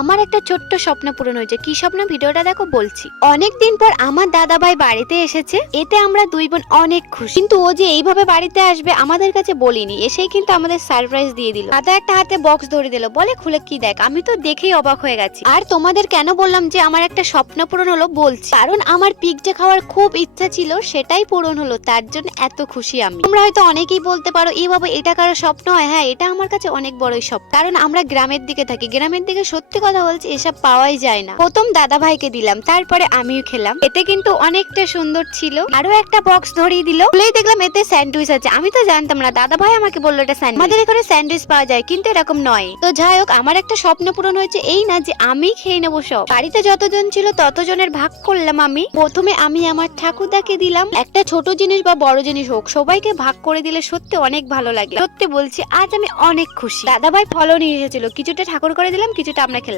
আমার একটা ছোট্ট স্বপ্ন পূরণ হয়েছে। কি স্বপ্ন? ভিডিওটা দেখো বলছি। অনেকদিন পর আমার দাদা ভাই বাড়িতে এসেছে, এতে আমরা দুই বোন অনেক খুশি। কিন্তু ও যে এইভাবে বাড়িতে আসবে আমাদের কাছে বলিনি, এসেই কিন্তু আমাদের সারপ্রাইজ দিয়ে দিল। দাদা একটা হাতে বক্স ধরে দিল, বলে খুলে কি দেখ। আমি তো দেখেই অবাক হয়ে গেছি। আর তোমাদের কেন বললাম যে আমার একটা স্বপ্ন পূরণ হলো বলছি, কারণ আমার পিৎজা খাওয়ার খুব ইচ্ছা ছিল, সেটাই পূরণ হলো, তার জন্য এত খুশি আমি। তোমরা হয়তো অনেকেই বলতে পারো এই বাবা এটা কারো স্বপ্ন হয়? হ্যাঁ, এটা আমার কাছে অনেক বড়ই স্বপ্ন, কারণ আমরা গ্রামের দিকে থাকি। গ্রামের দিকে সত্যি কথা বলছি এসব পাওয়াই যায় না। প্রথম দাদা ভাইকে দিলাম, তারপরে আমিও খেলাম। এতে কিন্তু অনেকটা সুন্দর ছিল। আরো একটা বক্স ধরিয়ে দিল, খুলেই দেখলাম এতে স্যান্ডউইচ আছে। আমি তো জানতাম না, দাদা ভাই আমাকে বললো এটা স্যান্ডউইচ। আমাদের এখানে স্যান্ডউইচ পাওয়া যায়, কিন্তু এরকম নয়। তো যাই হোক, আমার একটা স্বপ্ন পূরণ হয়েছে, এই না যে আমি খেয়ে নেবো সব। বাড়িতে যতজন ছিল ততজনের ভাগ করলাম আমি। প্রথমে আমি আমার ঠাকুরদাকে দিলাম। একটা ছোট জিনিস বা বড় জিনিস হোক, সবাইকে ভাগ করে দিলে সত্যি অনেক ভালো লাগে। সত্যি বলছি আজ আমি অনেক খুশি। দাদা ভাই ফলও নিয়ে এসেছিল, কিছুটা ঠাকুর করে দিলাম, কিছুটা আমরা খেলাম।